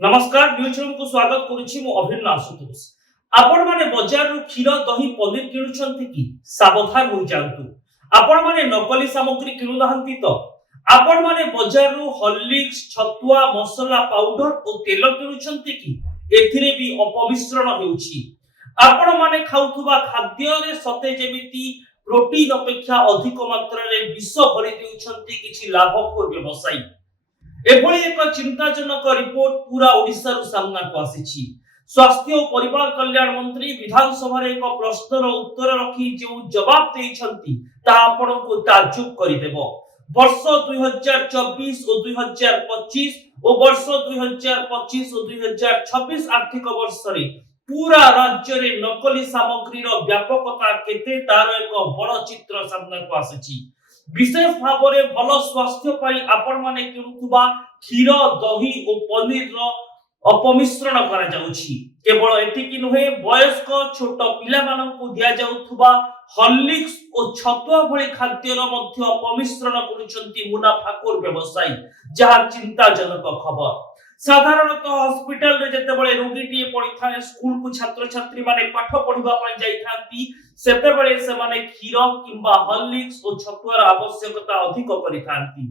नमस्कार news room को स्वागत करुछि मु अभिन्न आशुतोष। आपण माने बाजार रु क्षीर दही पनीर किनुछंती कि सावधान हो जांतु। आपण माने नकली सामग्री किनु नहंती तो आपण माने बाजार रु हॉर्लिक्स छतुआ मसला पाउडर और तेल किनुछंती कि एथिरे भी अपमिश्रण हेउछि। आपण माने खाउथुबा खाद्य रे सते जेमिति प्रोटीन अपेक्षा अधिक मात्रा रे विष भरि देउछंती किछि लाभखोर व्यवसायी। एभली एक चिंताजनक रिपोर्ट पूरा ओडिसा रु सामना को आसीछि। स्वास्थ्य और परिवार कल्याण मंत्री विधानसभा रे एक प्रश्नर उत्तर रखी जो जवाब देइछंती ता आपण को ताज्जुब करि देबो। वर्ष 2024 और 2025 और वर्ष 2025 और 2026 आर्थिक वर्ष रे पूरा राज्य रे नकली सामग्री रो व्यापकता केते तार एक बड़ चित्र सामना को आसीछि। विशेष भाव में भल स्वास्थ्य पाई आपण माने किनुथुबा क्षीर दही और पनीर रो अपमिश्रण करा जाउछि। केवल एतिकी नुहे वयस्क छोट पिला माननकु दिया जाउथुबा हॉर्लिक्स और छतुआ भली खाद्यर मध्य अपमिश्रण करूछंती मुनाफाखोर व्यवसायी, जहा चिंताजनक खबर। साधारणतः हॉस्पिटल रे जते बळे रोगीटी पड़ी थाए स्कूल को छात्र छात्री माने पाठ पढिबा पई जाई थांती सेते बळे से माने क्षीर किंबा हॉर्लिक्स और छतुआर आवश्यकता अधिक करि थांती,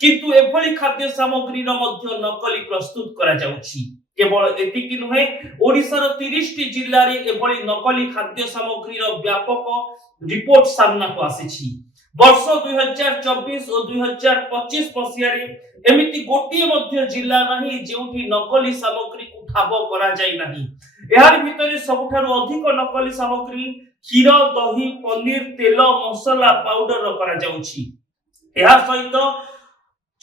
किंतु एभली खाद्य सामग्री रो मध्य नकली प्रस्तुत करा जाउछि। केवल एतिकी नुहे ओडिसा रो 30 टी जिल्ला रे एभली नकली खाद्य सामग्री रो व्यापक रिपोर्ट सामना को आसीछि। वर्ष 2024 और 2025 मसिया रे एमिति गोटिए मध्य जिल्ला नाही जेउठी नकली सामग्री को ठाब करा जाय नाही। एहार भितरे सबठारु अधिक नकली सामग्री क्षीर दही पनीर तेल मसला पाउडर करा जाउछि। एहा सहित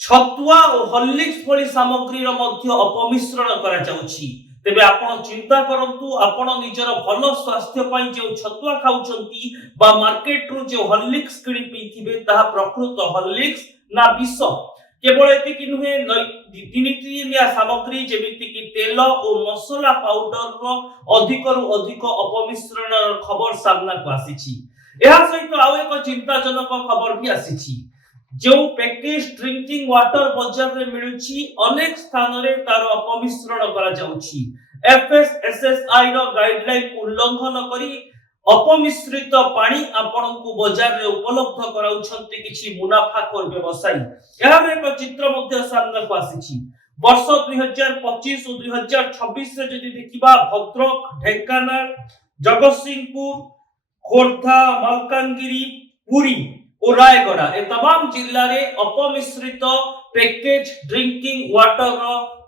छतुआ और हॉर्लिक्स भली सामग्री रो मध्य अपमिश्रण करा जाउछि। तेबे आपण चिंता करंतु आपण निजर भल स्वास्थ्य पई जे छतुआ खाउछंती बा मार्केट रु जे हॉर्लिक्स किनि पीथिबे ताहा प्रकृत हॉर्लिक्स ना विष। केवल एतिकी नुहे नीतिनिया सामग्री जेमिति कि तेल और मसला पाउडर रो अधिक रु अधिक अपमिश्रण खबर सामना को आसीछि। एहा सहित आउ एक चिंताजनक खबर भी आसीछि। जो पैकेज ड्रिंकिंग वाटर बाजार रे मिलुछि अनेक स्थान रे तार अपमिश्रण करा जाउछि। एफएसएसएसआई रो गाइडलाइन उल्लंघन करी अपमिश्रित पानी आपण को बाजार रे उपलब्ध कराउछंती किछि मुनाफाखोर व्यवसायी। एहार एक चित्र मध्य सामना को आसीछि। वर्ष 2025 और 2026 रे जदि देखिबा भद्रक ढेंकानाल जगतसिंहपुर खोर्धा मालकानगिरी पुरी और रायगढ़ ए तमाम जिल्ला रे अपमिश्रित पैकेज ड्रिंकिंग वाटर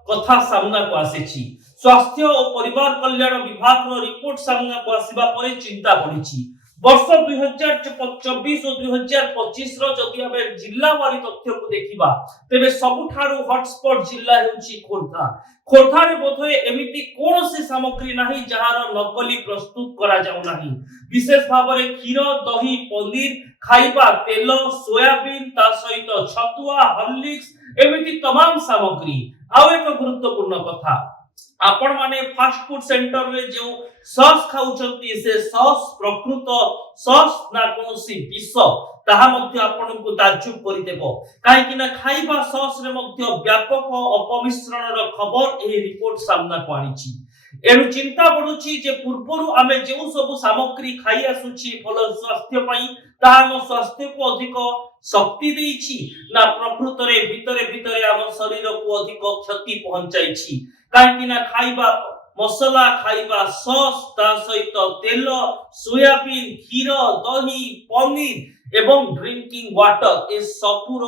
कथा सामना को आसीछि। स्वास्थ्य और परिवार कल्याण विभाग रो रिपोर्ट सामना को आसीबा परे चिंता बढ़िछि। वर्ष 2024 और 2025 रो जदि आबे जिल्ला वारी तथ्य को देखिबा तेबे सबुठारु हॉटस्पॉट जिल्ला हेउछि खोर्धा। खोर्धा रे बोधय एमिति कोनोसी सामग्री नाही जहार नकली प्रस्तुत करा जाउ नाही। विशेष भाव रे क्षीर दही पनीर खाइबा तेल सोयाबीन ता सहित छतुआ हॉर्लिक्स एमिति तमाम सामग्री। आउ एक गुरुत्वपूर्ण कथा, आपण माने फास्ट फूड सेंटर रे जो सॉस खाउछंती से सॉस प्रकृत सॉस ना कोनोसी विष ताहा मध्य आपण को ताज्जुब करि देबो। काहे कि ना खाइबा सॉस रे मध्य व्यापक अपमिश्रण रो खबर एही रिपोर्ट सामना को आनिछि। एनु चिंता बढ़ुछि जे पूर्वरु आमे जेउ सब सामग्री खाइ आसुछि भल स्वास्थ्य पई ताहा हम स्वास्थ्य को अधिक शक्ति देइछि ना प्रकृत रे भितरे भितरे हम शरीर को अधिक क्षति पहुंचाइछि। काहे कि ना खाइबा मसला खाइबा सॉस ता सहित तेल सोयाबीन क्षीर दही पनीर एवं ड्रिंकिंग वाटर ए सबुर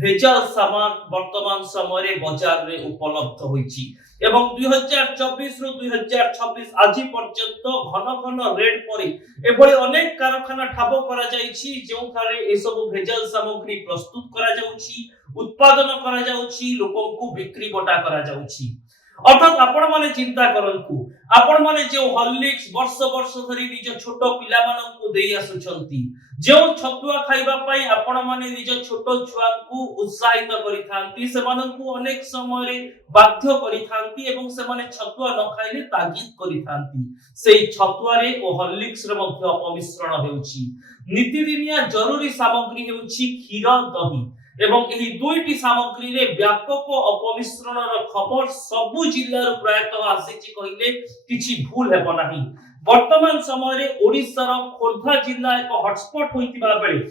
भेजाल सामान वर्तमान समय रे बाजार रे उपलब्ध होइछि। एवं 2024 रु 2026 आजि पर्यंत घन घन रेड परे एभली अनेक कारखाना ठाबो करा जाइछि जो थारे ए सब भेजाल सामग्री प्रस्तुत करा जाउछि उत्पादन करा जाउछि लोकन को बिक्री बटा करा जाउछि। अर्थात आपण माने चिंता करंतु आपण माने जे हॉर्लिक्स वर्ष वर्ष धरि निज छोट पिला माननकु देई आसुछंती जे छतुआ खाइबा पई आपण माने निज छोट छुआ को उत्साहित करि थांती से माननकु अनेक समय रे बाध्य करि थांती एवं से माने छतुआ न खाइले तागिद करि थांती। सेही छतुआ रे ओ हॉर्लिक्स रे मध्य अपमिश्रण हेउछि। नीतिदिनिया जरूरी सामग्री हेउछि क्षीर दही। এবং এই দুইটি সামগ্রীরে ব্যাপক অপমিশ্রণর খবর সবু জিল্লার প্রায়তঃ আসিছি কহিলে কিছু ভুল ହେବ ନାହିଁ। বর্তমান সময়ে ওড়িশার খোর্ধা জিল্লা এক হটস্পট হইতিবা বেলে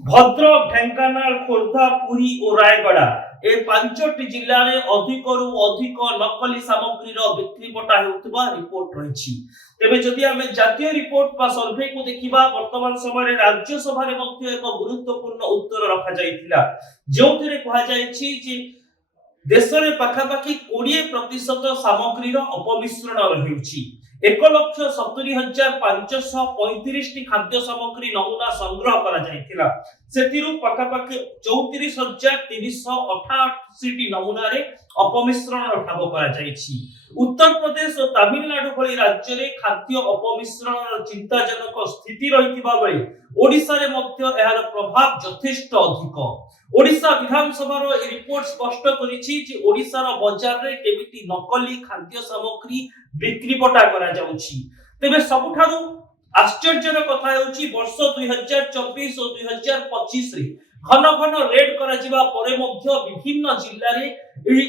ভদ্রক, ঢেঙ্কানাল, খোর্ধা, পুরী ও রায়গড়া এই পাঁচটি জিল্লারে অধিকরু অধিক নকলি সামগ্রীর বিক্রিবটা হেউଥିବା রিপোর্ট রয়েছে। তেবে যদি আমি জাতীয় রিপোর্ট বা সর্ভে কু দেখিবা বর্তমান সময়ে রাজ্যসভার মধ্যে এক গুরুত্বপূর্ণ উত্তর রখা যাইতিলা, যেউথিরে কুহা যাইছি যে দেশরে পাখাপাখি 20% সামগ্রীর অপমিশ্রণ রহিছি। 1,70,535টি খাদ্য সামগ্রী নমুনা সংগ্রহ করা যাইতিলা। সেতিরু পাখাপাখি 34,388টি নমুনারে অপমিশ্রণর ঠাব করা যাইছি। উত্তরপ্রদেশ ও তামিলনাড়ু ভଳି রাজ্যরে খাদ্য অপমিশ্রণর চিন্তাজনক স্থিতি রহিଥିବା বেলে ওড়িশারে মধ্য এর প্রভাব যথেষ্ট অধিক। ওড়িশা বিধানসভার এই রিপোর্ট স্পষ্ট করেছি যে ওড়িশার বজারে কেমিতি নকলি খাদ্য সামগ্রী বিক্রিবটা করা যাଉଛି। তেবে ସବୁଠାରୁ আশ্চর্যর কথা ହେଉଛି ବର୍ଷ 2024 ও 2025 ରେ ঘন ঘন রেড করা ଯିବା পরে মধ্য বিভিন্ন জিল্লারে এই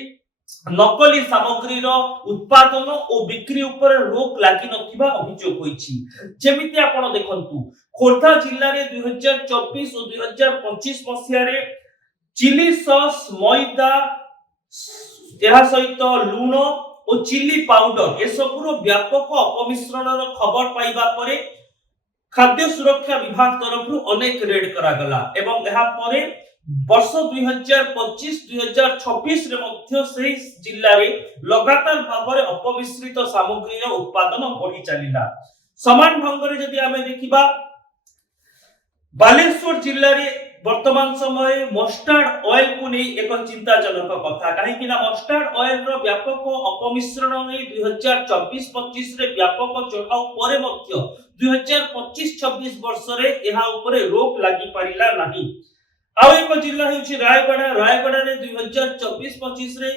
নকলি সামগ্রীর উৎপাদন ও বিক্রি উপরে রোক লাগি নথিবা অভিযোগ হইছি। যেমিতি আপন দেখন্তু খোর্ধা জিল্লারে 2024 ও 2025 মସିହାରେ চিলি সস, ময়দা, ଏହା ସହିତ ଲୁଣ ଓ ଚିଲି ପାଉଡର ଏସବୁର ବ୍ୟାପକ ଅପମିଶ୍ରଣର ଖବର ପାଇବା ପରେ ଖାଦ୍ୟ ସୁରକ୍ଷା ବିଭାଗ ତରଫରୁ ଅନେକ ରେଡ୍ କରାଗଲା ଏବଂ ଏହା ପରେ ବର୍ଷ 2025-2026 ରେ ମଧ୍ୟ ସେହି ଜିଲ୍ଲାରେ ଲଗାତାର ଭାବରେ ଅପମିଶ୍ରିତ ସାମଗ୍ରୀର ଉତ୍ପାଦନ ବଢି ଚାଲିଲା। ସମାନ ଢଙ୍ଗରେ ଯଦି ଆମେ ଦେଖିବା ବାଲେଶ୍ୱର ଜିଲ୍ଲାରେ ବର୍ତ୍ତମାନ ସମୟରେ ମଷ୍ଟାର୍ଡ ଅଏଲ କୁ ନେଇ ଏକ ଚିନ୍ତାଜନକ କଥା, କାହିଁକି ନା ମଷ୍ଟାର୍ଡ ଅଏଲ ର ବ୍ୟାପକ ଅପମିଶ୍ରଣ ନେଇ 2024-25 ରେ ବ୍ୟାପକ ଚଢାଉ ପରେ ମଧ୍ୟ 2025-26 ବର୍ଷରେ ଏହା ଉପରେ ରୋକ ଲାଗି ପାରିଲା ନାହିଁ। ଆଉ ଏକ ଜିଲ୍ଲା ହେଉଛି ରାୟଗଡା। ରାୟଗଡାରେ 2024-25 ରେ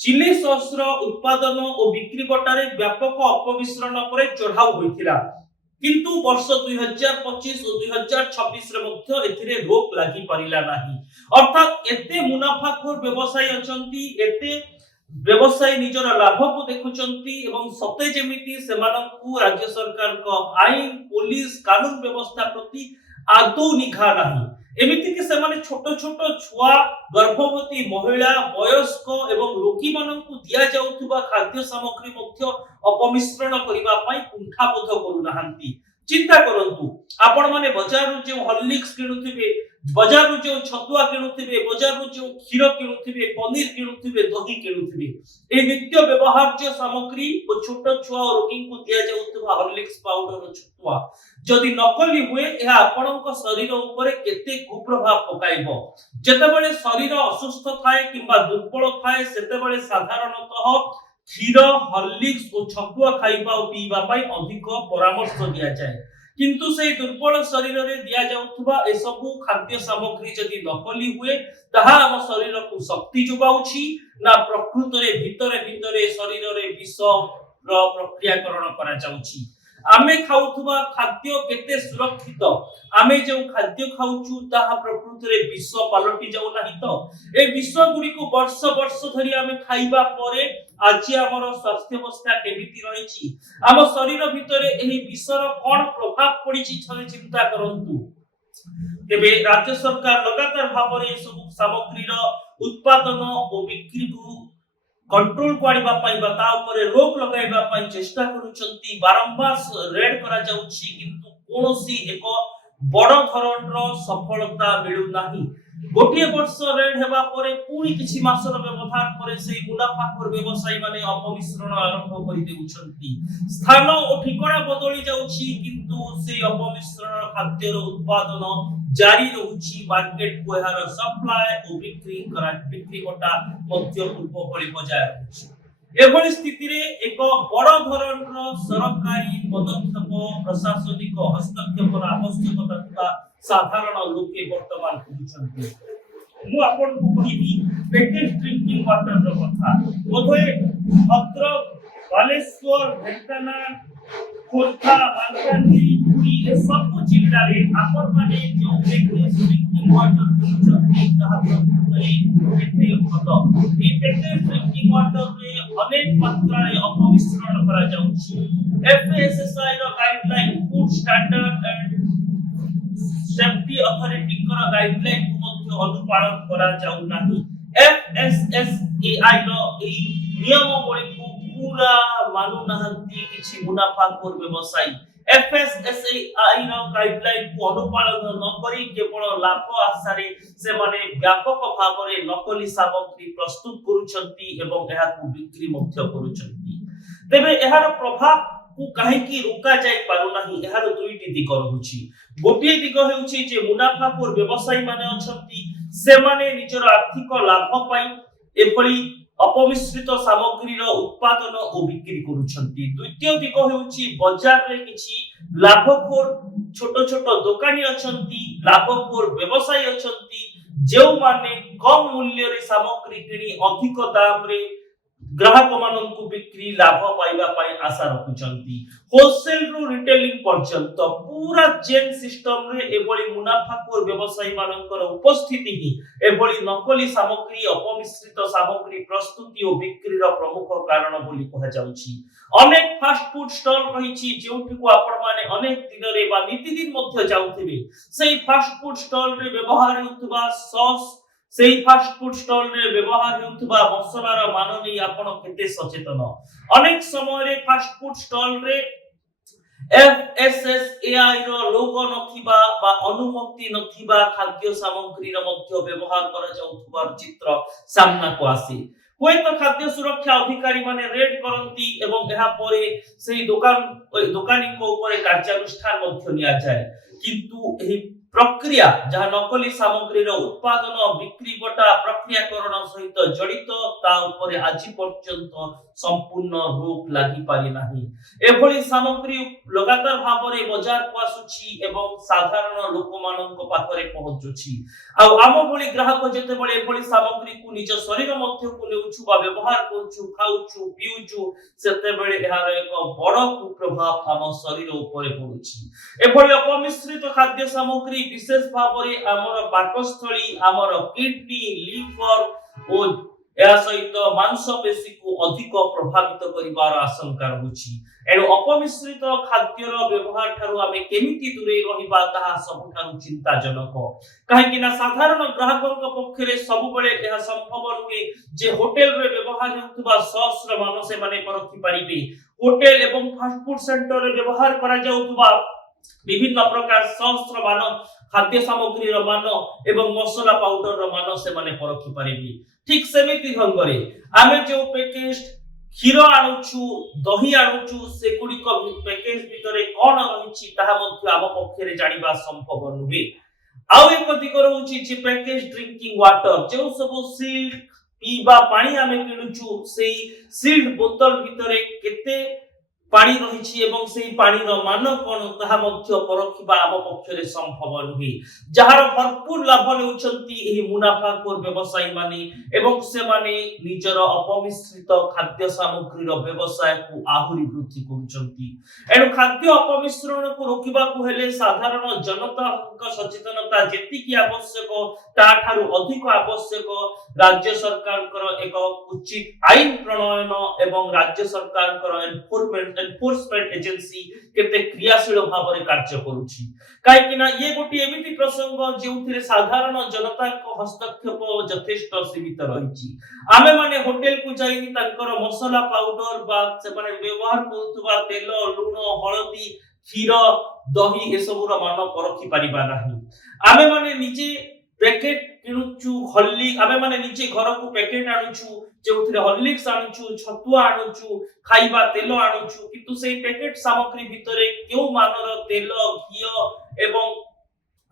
ଚିଲି ସସ୍ ର ଉତ୍ପାଦନ ଓ ବିକ୍ରି ବଟାରେ ବ୍ୟାପକ ଅପମିଶ୍ରଣ ପରେ ଚଢାଉ ହୋଇଥିଲା, কিন্তু ବର୍ଷ 2025 ଓ 2026 ରେ ମଧ୍ୟ ଏଥିରେ ରୋକ ଲାଗି ପାରିଲା ନାହିଁ। ଅର୍ଥାତ ଏତେ ମୁନାଫାଖୋର ବ୍ୟବସାୟୀ ଅଛନ୍ତି, ଏତେ ବ୍ୟବସାୟୀ ନିଜର ଲାଭକୁ ଦେଖୁଛନ୍ତି ଏବଂ ସତେ ଯେମିତି ସେମାନଙ୍କୁ ରାଜ୍ୟ ସରକାରଙ୍କ ଆଇନ, ପୋଲିସ, କାନୁନ ବ୍ୟବସ୍ଥା ପ୍ରତି ଆଦୌ ନିଘା ନାହିଁ। ଏମିତି କି ସେମାନେ ଛୋଟ ଛୋଟ ଛୁଆ, ଗର୍ଭବତୀ ମହିଳା, ବୟସ୍କ ଏବଂ ରୋଗୀ ମାନଙ୍କୁ ଦିଆଯାଉଥିବା ଖାଦ୍ୟ ସାମଗ୍ରୀ ମଧ୍ୟ ଅପମିଶ୍ରଣ କରିବା ପାଇଁ କୁଣ୍ଠାବୋଧ କରୁନାହାନ୍ତି। ଚିନ୍ତା କରନ୍ତୁ, ଆପଣ ମାନେ ବଜାରରୁ ଯେଉଁ ହର୍ଲିକ୍ସ କିଣୁଥିବେ, ବଜାରରୁ ଯେଉଁ ଛତୁଆ କିଣୁଥିବେ, ବଜାରରୁ ଯେଉଁ କ୍ଷୀର କିଣୁଥିବେ, ପନିର କିଣୁଥିବେ, ଦହି କିଣୁଥିବେ, এই ନିତ୍ୟ ବ୍ୟବହାର୍ଯ୍ୟ ସାମଗ୍ରୀ ଓ ଛୋଟ ଛୁଆ ଓ ରୋଗୀଙ୍କୁ ଦିଆଯାଉଥିବା ହର୍ଲିକ୍ସ, ପାଉଡର ଓ ଛତୁଆ ଯଦି ନକଲି ହୁଏ ଏହା ଆପଣଙ୍କ ଶରୀର ଉପରେ କେତେ କୁପ୍ରଭାବ ପକାଇବ। ଯେତେବେଳେ ଶରୀର ଅସୁସ୍ଥ ଥାଏ କିମ୍ବା ଦୁର୍ବଳ ଥାଏ ସେତେବେଳେ ସାଧାରଣତଃ କ୍ଷୀର, ହର୍ଲିକ୍ସ ଓ ଛତୁଆ ଖାଇବା ଓ ପିଇବା ପାଇଁ ଅଧିକ ପରାମର୍ଶ ଦିଆଯାଏ, କିନ୍ତୁ সেই ଦୁର୍ବଳ ଶରୀରରେ ଦିଆଯାଉଥିବା ଏସବୁ ଖାଦ୍ୟ ସାମଗ୍ରୀ ଯଦି ନକଲି ହୁଏ ତାହା ଆମ ଶରୀରକୁ ଶକ୍ତି ଯୋଗାଉଛି ନା ପ୍ରକୃତରେ ଭିତରେ ଭିତରେ ଶରୀରରେ ବିଷର ପ୍ରକ୍ରିୟାକରଣ କରାଯାଉଛି। ଆମେ ଖାଉଥିବା ଖାଦ୍ୟ କେତେ ସୁରକ୍ଷିତ, ଆମେ ଯେଉଁ ଖାଦ୍ୟ ଖାଉଛୁ ତାହା ପ୍ରକୃତରେ ବିଷ ପାଲଟି ଯାଉ ନାହିଁ ତ? এই ବିଷ ଗୁଡ଼ିକୁ ବର୍ଷ ବର୍ଷ ଧରି ଆମେ ଖାଇବା ପରେ ଆଜି ଆମର ସ୍ୱାସ୍ଥ୍ୟ ଅବସ୍ଥା କେମିତି ରହିଛି, ଆମ ଶରୀର ଭିତରେ ଏହି ବିଷର କ'ଣ ପ୍ରଭାବ ପଡ଼ିଛି ଥରେ ଚିନ୍ତା କରନ୍ତୁ। ତେବେ ରାଜ୍ୟ ସରକାର ଲଗାତାର ଭାବରେ ଏସବୁ ସାମଗ୍ରୀର ଉତ୍ପାଦନ ଓ ବିକ୍ରିକୁ कंट्रोल को आनिबा पई बा ता ऊपर रोक लगाइबा पई चेष्टा करूचंती, बारंबार रेड करा जाउची, किंतु कोनोसी एक बड़ धरणर सफलता मिलु नाही। गोटे वर्ष रेड हेबा परे पूरी किछि मासर व्यवधान परे सेही मुनाफाखोर व्यवसायी माने अपमिश्रण आरंभ करि देउछंती। स्थान ओ ठिकाना बदली जाउची, किंतु सेही अपमिश्रण खाद्यर उत्पादन जारी रहुची। मार्केट को एहार सप्लाय ओ बिक्री बटा मध्य पूर्व भଳି बजाय रहुची। एभଳି स्थितिरे एक बड़ धरणर सरकारी पदक्षेप, प्रशासनिक हस्तक्षेपर आवश्यकता था साधारण लोके वर्तमान करूछंती। मु आपन को कहिबी पैकेज ड्रिंकिंग वाटर रो कथा। बोधे भद्रक, बालेश्वर, ढेंकानाल, ଖୋର୍ଦ୍ଧା ମାଲକାନଗିରି ପୁରୀ ଏସବୁ ଜିଲ୍ଲାରେ ଆପଣମାନେ ଯେଉଁ ପ୍ୟାକେଜ ଡ୍ରିଙ୍କିଂ ୱାଟର ପିଉଛନ୍ତି ତାହା ପ୍ରକୃତରେ କେତେ ଭଲ। ଏହି ପ୍ୟାକେଜ ଡ୍ରିଙ୍କିଂ ୱାଟରରେ ଅନେକ ମାତ୍ରାରେ ଅପମିଶ୍ରଣ କରାଯାଉଛି। FSSAI ର guideline food standard and safety ଅଥରିଟିଙ୍କର ଗାଇଡଲାଇନ କୁ ମଧ୍ୟ ଅନୁପାଳନ କରାଯାଉ ନାହିଁ। FSSAI ର ଏହି ନିୟମାବଳୀକୁ पूरा मानु नाहंती किछि मुनाफाखोर व्यवसायी। FSSAI ର गाइडलाइन को अनुपालन न करी केवल लाभ आशारे से माने व्यापक भाବରେ नकली सामग्री प्रस्तुत करूछंती एवं एहा को बिक्री मध्य करूछंती। तेबे एहार प्रभाव को काहे की रोका जाय पारु नाही। एहार दुईटी दिग रहुछि। गोटिए दिग हेउछि जे मुनाफाखोर व्यवसायी माने अछंती से माने निजर आर्थिक लाभ पाई एभली अपमिश्रित सामग्रीर उत्पादन और बिक्री करूछंती। द्वितीय दिग हेउछि बाजार रे किछि लाभखोर छोट छोट दुकानी अछंती, लाभखोर व्यवसायी अछंती जे माने कम मूल्य रे सामग्री किनी अधिक दाम रे ग्राहक माननकु बिक्री लाभ पाइबा पाई आशा रखुचंती। होलसेल रो रिटेलिंग पर्यंत पूरा चेन सिस्टम रे एभली मुनाफाखोर व्यवसायी मानकर उपस्थिति ही एभली नकली सामग्री अपमिश्रित सामग्री प्रस्तुति और बिक्री रो प्रमुख कारण बोली कहा जाउछि। अनेक फास्ट फूड स्टॉल रहिछि जेउठिको आपण माने अनेक दिन रे बा नितिदिन मध्य जाउथिबे। सेही फास्ट फूड स्टॉल रे व्यवहार होतबा सॉस सेही फास्ट फूड स्टॉल रे व्यवहार होतबा मसलार मान नै आपण केते सचेतन। अनेक समय रे फास्ट फूड स्टॉल रे FSSAI रो लोगो नथिबा बा अनुमति नथिबा खाद्य सामग्री रो मध्य व्यवहार करा जाउथबार चित्र सामना को आसी। कोई तो खाद्य सुरक्षा अधिकारी माने रेड करंती एवं एहा परे सेही दुकानी को ऊपर कार्यानुष्ठान मध्य निया जाय। किंतु एही प्रक्रिया जहा नकली सामग्री रो उत्पादन बिक्री बटा प्रक्रियाकरण सहित जड़ित ता ऊपर आज पर्यंत संपूर्ण रोक लागि पारि नाही। एभली सामग्री लगातार भाबरे बाजार को आसुची एवं साधारण लोक मानक पाखरे पहुंचुची। आ आम भली ग्राहक जेते बळे एभली सामग्री को निज शरीर मध्य को लेउछु बा व्यवहार करछु खाउछु पिउछु सेते बळे एहार एक बड़ कुप्रभाव आम शरीर ऊपर पडुची। एभली अपमिश्रित खाद्य सामग्री विशेष भाबरे हमर पाकस्थली हमर किडनी लिवर और या सहित मांसपेशी को अधिक प्रभावित करिवार आशंका रहुची। एणु अपमिश्रित खाद्यर व्यवहार ठारू आमे केमिति दूरे रहिबा ताहा सबठारू चिंताजनक। काहे कि ना साधारण ग्राहकक पक्षरे सब बेले एहा संभव नुहे जे होटल रे व्यवहार होतबा सॉस र मान से माने परखि परिबे। होटल एवं फास्ट फूड सेंटर रे व्यवहार करा जाउतबा विभिन्न प्रकार सॉस र मान खाद्य सामग्री रो मान एवं मसला पाउडर रो मान से माने परखि परिबे। ठीक सेमिति ढंगरे आमे जो पैकेज क्षीर आणुछु दही आणुछु से गुडी को पैकेज भितरे कोन रहिछि ताहा मध्य आम पक्षरे जानिबा संभव नुहे। आउ एक दिग रहउछि जे पैकेज ड्रिंकिंग वाटर जो सब सील्ड पीबा पानी आमे किनुछु सेही सील्ड बोतल भितरे केते पानी रहिछि एवं सेही पानी रो मान कोन ताहा मध्य परखिबा आम पक्षरे संभव नुहे। जहार भरपूर लाभ लेउछंती एही मुनाफाखोर व्यवसायी माने एवं से माने निजर अपमिश्रित खाद्य सामग्री रो व्यवसाय को आहुरी वृद्धि करूछंती। एनु खाद्य अपमिश्रण को रोकिबा को हेले साधारण जनता सचेतनता जेति की आवश्यक ता ठारू अधिक आवश्यक राज्य सरकार एक उचित आईन प्रणयन एवं राज्य सरकार एनफोर्समेंट एजेंसी केते क्रियाशील भाबरे कार्य करूछि। काहे कि ना ये गोटी एमिति प्रसंग जेउथिरे साधारण जनता को हस्तक्षेप यथेष्ट सीमित रहिछि। आमे माने होटल को जाई तांकर मसला पाउडर बा से माने व्यवहार करथुबा तेल लूण हळदी क्षीर दही ए सब रो मान परखि परिबा नाही। आमे माने निजे पैकेट किनुछु हल्ली आमे माने निजे घर को पैकेट आणुछु जेउथिरे हॉर्लिक्स आणुछु छतुआ आणुछु खाइबा तेल आणुछु किंतु सेही पैकेट सामग्री भितरे केउ मानर तेल घी एवं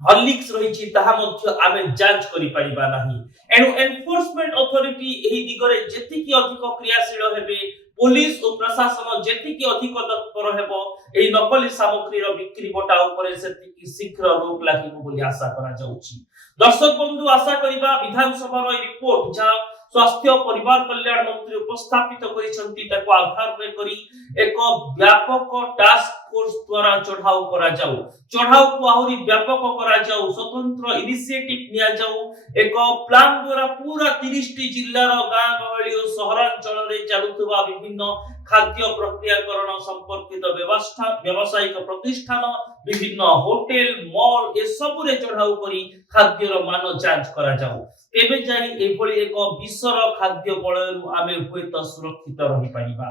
हॉर्लिक्स रहिछि ताहा मध्य आमे जांच करि परिबा नाही। एनु एनफोर्समेंट अथॉरिटी एही दिगरे जेति की अधिक क्रियाशील हेबे पुलिस और प्रशासन जेति की अधिक तत्पर हेबो एही नकली सामग्री रो बिक्री बटा ऊपर सेति की शीघ्र रोक लागिबो बोली आशा करा जाउछि। दर्शक बंधु आशा करिबा विधानसभा रो रिपोर्ट जहा स्वास्थ्य और परिवार कल्याण मंत्री उपस्थापित करिसंती ताको आधार रे करी एक व्यापक टास्क फोर्स द्वारा चढ़ाऊ करा जाऊ चढ़ाऊ को आहुरी व्यापक करा जाऊ स्वतंत्र इनिशिएटिव निया जाऊ एक प्लान द्वारा पूरा 30 टी जिल्लार गां गहली और सहरांचल रे चालुथबा विभिन्न खाद्य प्रक्रियाकरण संपर्कित व्यवस्था व्यावसायिक प्रतिष्ठान विभिन्न होटेल मॉल ए सब रे चढ़ाऊ करी खाद्यर मान जांच करा जाऊ तेबे जाई एभली एक विश्वर खाद्य बळयरु आमे हुएत सुरक्षित रहि पाइबा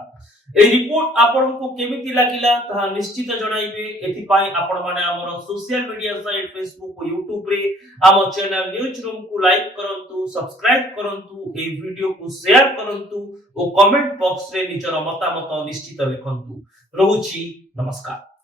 ए रिपोर्ट आपनको केमिति लागिला ता निश्चित जणाइबे एथि पाई आपण माने हमर सोशल मीडिया साइट फेसबुक और यूट्यूब रे आम चैनल न्यूज रूम को लाइक करंतु सब्सक्राइब करंतु ए वीडियो को शेयर करंतु और कमेंट बॉक्स रे निजर मतामत निश्चित लिखंतु रहूची नमस्कार।